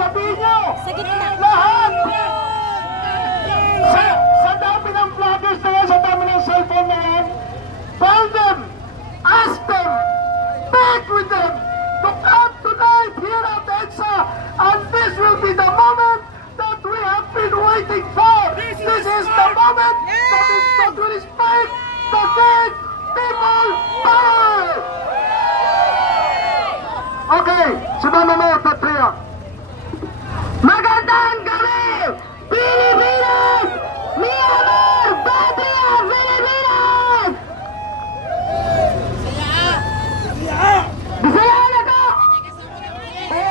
sabihin nyo, lahat, sa dami ng vloggers na yan, sa dami ng cellphone na yan, call them, ask them, beg with them, to come tonight here at EDSA, and this will be the moment that we have been waiting for. This is the moment that will inspire the dead people power. Okay, sumama mo, Patria. Magandang gabi, Pilipinas! Mi amor, Patria, Pilipinas! Bisaya na ko!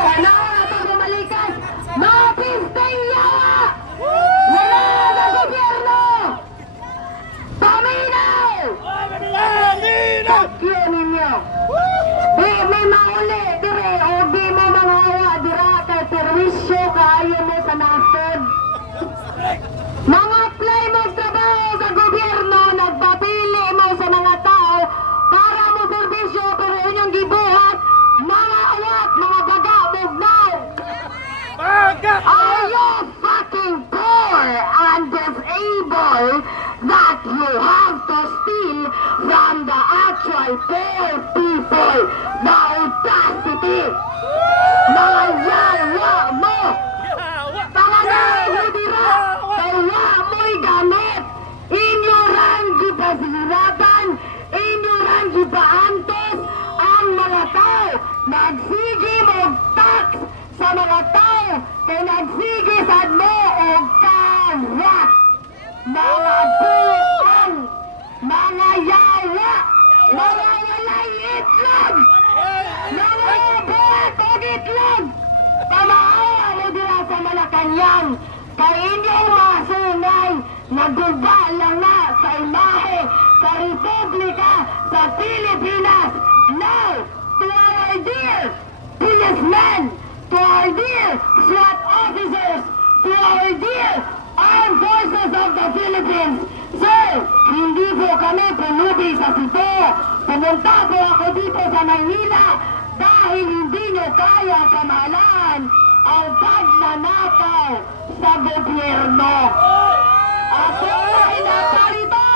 Ano ito bumalikas? Mga pisteng yawa! Wala sa gobyerno! Paminaw! Takyo ninyo! May mauli dire o di mo mga awa dira kay perwisyo kaayo mo sa nasod. Mga apply mo trabaho sa gobyerno, nagpapili mo sa mga tao para mo servisyo pero inyong gibuhat mga awat, mga baga, bugnaw. Are you fucking poor and disabled that you have to steal from the actual poor people? The audacity! Mga yawa mo! Tanganay mo dira! Kaya mo'y gamit! Inyurang gipasiratan! Inyurang gipaantos! Ang mga tao! Nagsige mo tax sa mga tao! Kaya nagsige sad mo o kawat! Mga buwan! Mga yawa! Mga walay itlog! Mga buhat o itlog! Pamaawa mo dira sa Malacanang! Kay inyong masungay, naguba lang na sa imahe sa Republika sa Pilipinas! Now, to our dear policemen, to our dear SWAT officers, to our dear Armed Forces of the Philippines, sir, hindi po kami pulubi sa sito. Pumunta po ako dito sa Maynila dahil hindi nyo kaya kamahalaan ang pagnanakaw sa gobyerno. Ako ay naparito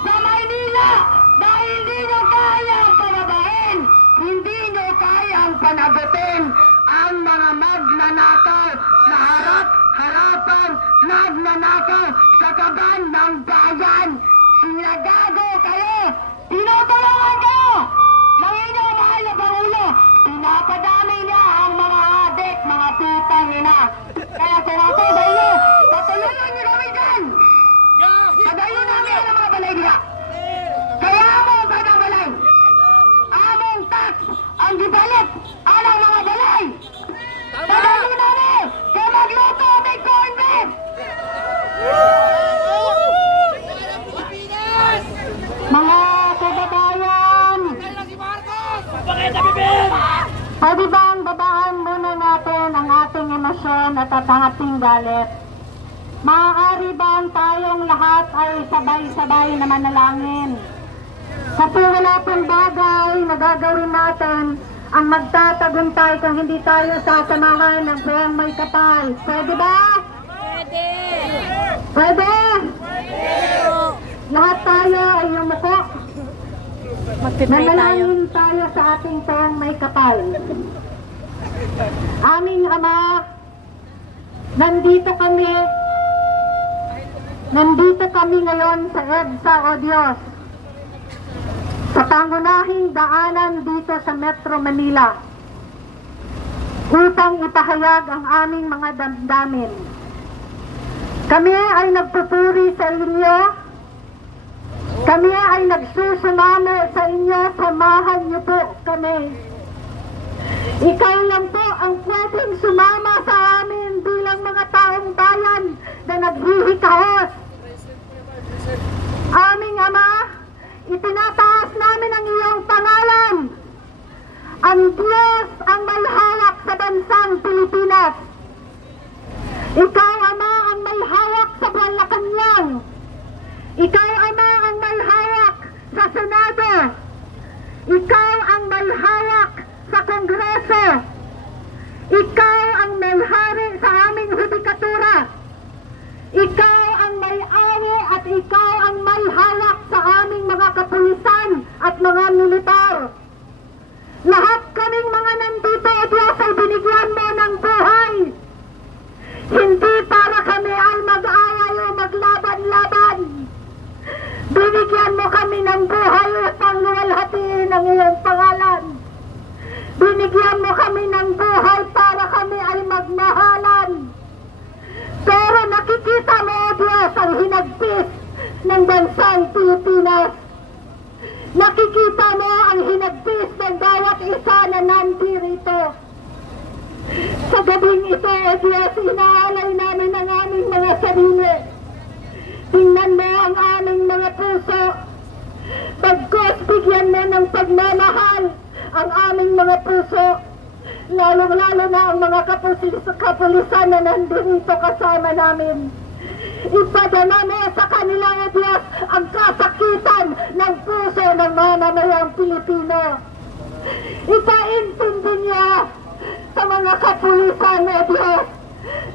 sa Maynila dahil hindi nyo kaya panabain, hindi nyo kayang panagutin ang mga magnanakaw na harap-harapan nagnanakaw sa kaban ng bayan. Pinagago kayo! Tinutulungan kayo! Ng inyong mahal na Pangulo! Pinapadami niya ang mga adik, mga putang ina! Kaya kung ako sa inyo, patulungan niyo kami dyan! Padayon namin ang mga balay nila! Kaya among sa balay! Among tax ang gibalit ang mga balay! Padayon namin! Kaya magluto may corn beef! Mga kababayan, pwede bang babaan muna natin ang ating emosyon at ating galit? Maaari bang tayong lahat ay sabay-sabay na manalangin? Kasi wala pong bagay na gagawin natin ang magtatagumpay kung hindi tayo sasamahan ng buong may kapal. Pwede ba? Pwede! Pwede! Lahat tayo ay yumuko. Manalangin tayo sa ating buong may kapal. Aming Ama, nandito kami ngayon sa EDSA, O Diyos, sa pangunahing daanan dito sa Metro Manila upang ipahayag ang aming mga damdamin. Kami ay nagpupuri sa inyo. Kami ay nagsusumamo sa inyo. Samahan niyo po kami. Ikaw lang po ang pwedeng sumama sa amin bilang mga taong bayan na naghihikahos. Aming Ama, itinataas namin ang iyong pangalan. Ang Diyos ang malhawak sa bansang Pilipinas. Ikaw, Ama, ang malhawak sa Malacanang. Ikaw, Ama, ang malhawak sa Senado. Ikaw ang malhawak sa Kongreso. Ikaw ang malhari mga militar. Lahat kaming mga nandito, O Diyos, ay binigyan mo ng buhay. Hindi para kami ay mag-away o maglaban-laban. Binigyan mo kami ng buhay upang luwalhatiin ang iyong pangalan. Binigyan mo kami ng buhay para kami ay magmahalan. Pero nakikita mo, O Diyos, ang hinagpis ng bansang Pilipinas. Nakikita mo ang hinagpis ng bawat isa na nandirito. Sa gabing ito, O Diyos, inaalay namin ang aming mga sarili. Tingnan mo ang aming mga puso. Pagkos bigyan mo ng pagmamahal ang aming mga puso. Lalong-lalo na ang mga kapulisan na nandito kasama namin. Ipadala mo sa kanila, O Diyos, ang kasakitan ng puso ng mamamayang Pilipino. Ipaintindi niya sa mga kapulisan, O Diyos,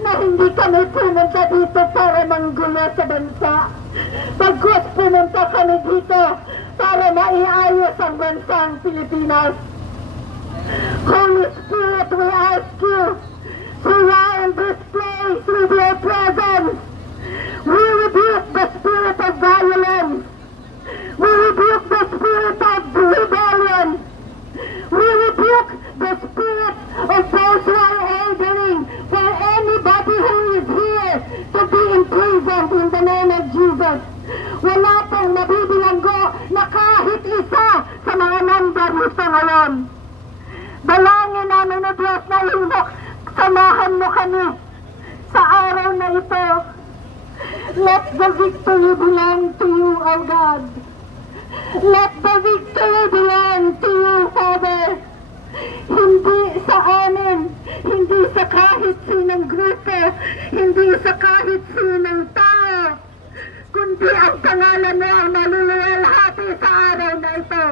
na hindi kami pumunta dito para manggulo sa bansa. Pagkos pumunta kami dito para maiayos ang bansang Pilipinas. Holy Spirit, we ask you, surround this place with your presence. We rebuke the spirit of violence. We rebuke the spirit of rebellion. We rebuke the spirit of those who are ordering for anybody who is here to be imprisoned in the name of Jesus. Wala pong mabibilanggo na kahit isa sa mga nandarito ngayon. Dalangin namin, O Diyos, na hinok, samahan mo kami sa araw na ito. Let the victory belong to you, O God. Let the victory belong to you, Father. Hindi sa amin, hindi sa kahit sinang grupo, hindi sa kahit sinang tao, kundi ang pangalan mo ang maluluwalhati sa araw na ito.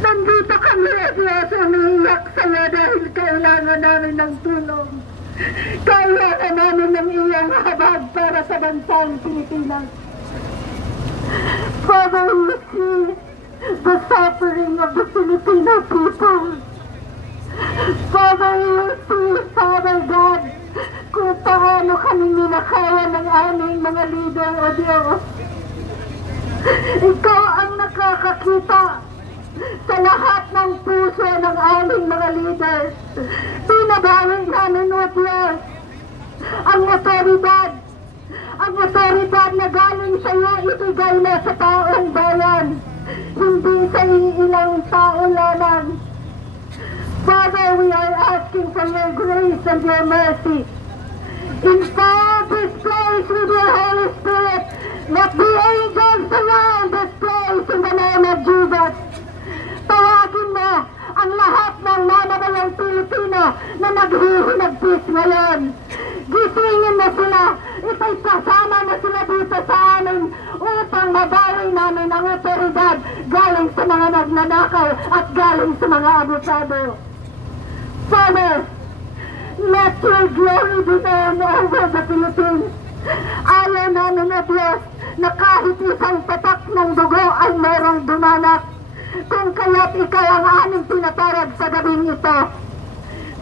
Nandito kami, O Diyos, umiiyak sa'yo dahil kailangan namin ng tulong. Kailangan namin ng iyong habag para sa bansang Pilipinas. Father, you see the suffering of the Filipino people. Father, you see, Father God, kung paano kami ninakawan ng aming mga leader, O Diyos. Ikaw ang nakakakita sa lahat ng puso ng aming mga leaders. Pinabawi namin, O Diyos, ang otoridad na galing sa iyo, ibigay na sa taong bayan, hindi sa ilang tao lamang. Father, we are asking for your grace and your mercy. Inspire this place with your Holy Spirit. Let the angels surround this place in the name of Jesus. Tawagin mo ang lahat ng mamamayang Pilipino na naghihinagpis ngayon. Gisingin mo sila, ipagpasama mo sila dito sa amin upang mabawi namin ang otoridad galing sa mga nagnanakaw at galing sa mga abusado. Father, let your glory be known over the Philippines. Ayaw namin, O Diyos, na kahit isang patak ng dugo ay merong dumanak. Kung kaya't ikaw ang aming pinatarag sa gabing ito.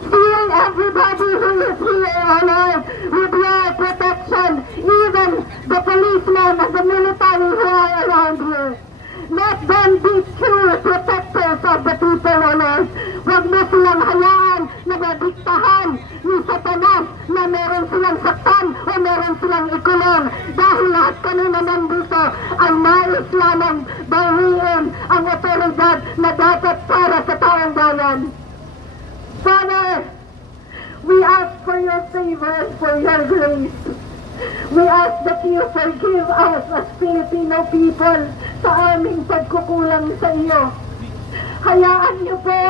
Fill everybody who is here, O Lord, with your protection, even the policemen and the military who are around here. Let them be true protectors of the people, O Lord. Huwag mo silang hayaan na madiktahan ni Satanas na meron silang saktan o meron silang ikulong. Dahil lahat kanina nandito ay nais lamang bawiin ang otoridad na dapat para sa taong bayan. Father, we ask for your favor and for your grace. We ask that you forgive us as Filipino people sa aming pagkukulang sa iyo. Hayaan niyo po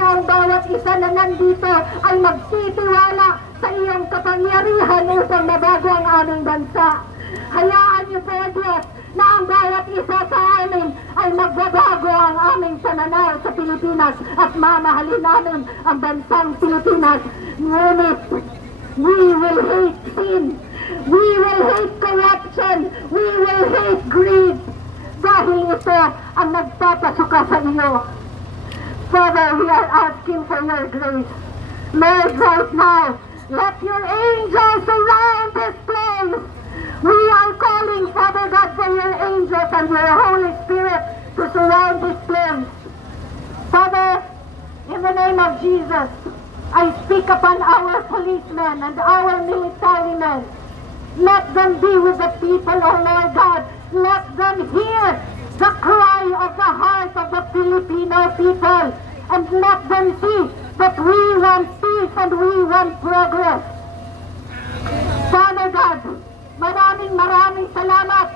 na ang bawat isa na nandito ay magtitiwala sa iyong kapangyarihan upang mabago ang aming bansa. Hayaan niyo po, Diyos, na ang bawat isa sa amin ay magbabago ang aming pananaw sa Pilipinas at mamahalin namin ang bansang Pilipinas. Ngunit, we will hate sin. We will hate corruption. We will hate greed. dahil ito ang nagpapasuka sa iyo. Father, we are asking for your grace. Lord, right now, let your angels surround this place. We are calling, Father God, for your angels and your Holy Spirit to surround this place. Father, in the name of Jesus, I speak upon our policemen and our military men. Let them be with the people, O Lord God. Let them hear the cry of the heart of the Filipino people. And let them see that we want peace and we want progress. Father God, maraming salamat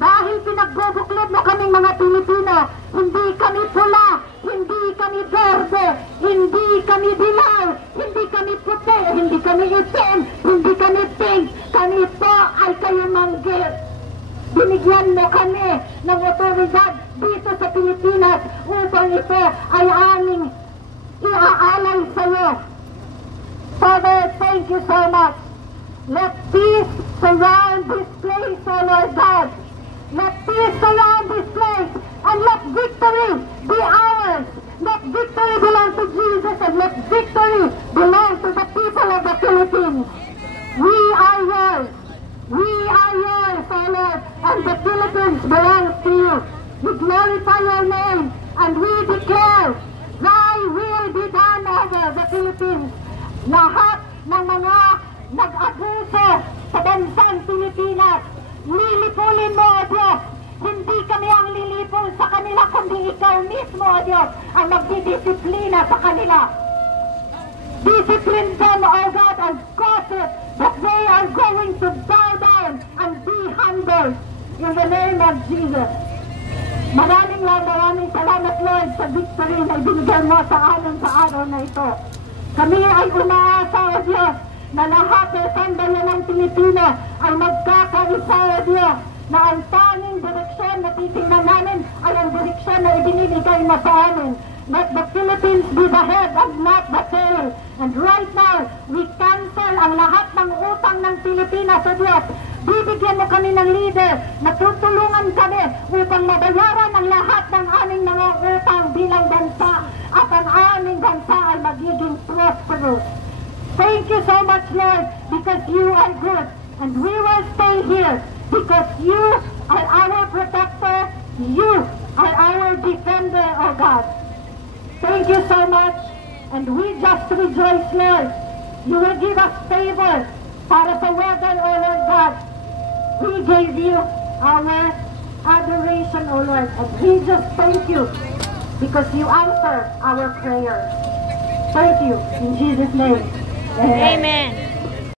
dahil pinagbubuklod mo kaming mga Pilipino. Hindi kami pula, hindi kami verde, hindi kami dilaw, hindi kami puti, hindi kami itim, hindi kami pink. Kami po ay kayumanggi. Binigyan mo kami ng otoridad dito sa Pilipinas upang ito ay aming iaalay sa iyo. Father, thank you so much. Let peace surround this place, O Lord God. Let peace surround this place, and let victory be ours. Let victory belong to Jesus, and let victory belong to the people of the Philippines. We are yours. We are yours, O Lord, and the Philippines belongs to you. We glorify your name, and we declare, Thy will be done over the Philippines. Lahat ng mga nag-abuso sa bansang Pilipinas, lilipulin mo, O Diyos. Hindi kami ang lilipol sa kanila, kundi ikaw mismo, O Diyos, ang magdidisiplina sa kanila. Discipline them, O God, and cause it that they are going to bow down and be humble in the name of Jesus. Maraming salamat, Lord, sa victory na ibinigay mo sa amin sa araw na ito. Kami ay umaasa, O Diyos, na lahat ng sambayan ng Pilipino ay magkakaisa, O Diyos, na ang tanging direksyon na titingnan namin ay ang direksyon na ibinibigay mo sa amin. Let the Philippines be the head and not the tail. And right now, we cancel ang lahat ng utang ng Pilipinas, O Diyos. Bibigyan mo kami ng leader na tutulungan kami upang mabayaran ang lahat ng aming mga utang bilang bansa at ang aming bansa ay magiging prosperous. Thank you so much, Lord, because you are good. And we will stay here because you are our protector. You are our defender, O God. Thank you so much. And we just rejoice, Lord. You will give us favor para sa weather, O Lord God. We gave you our adoration, O Lord. And we just thank you because you answer our prayers. Thank you. In Jesus' name. Amen. Amen.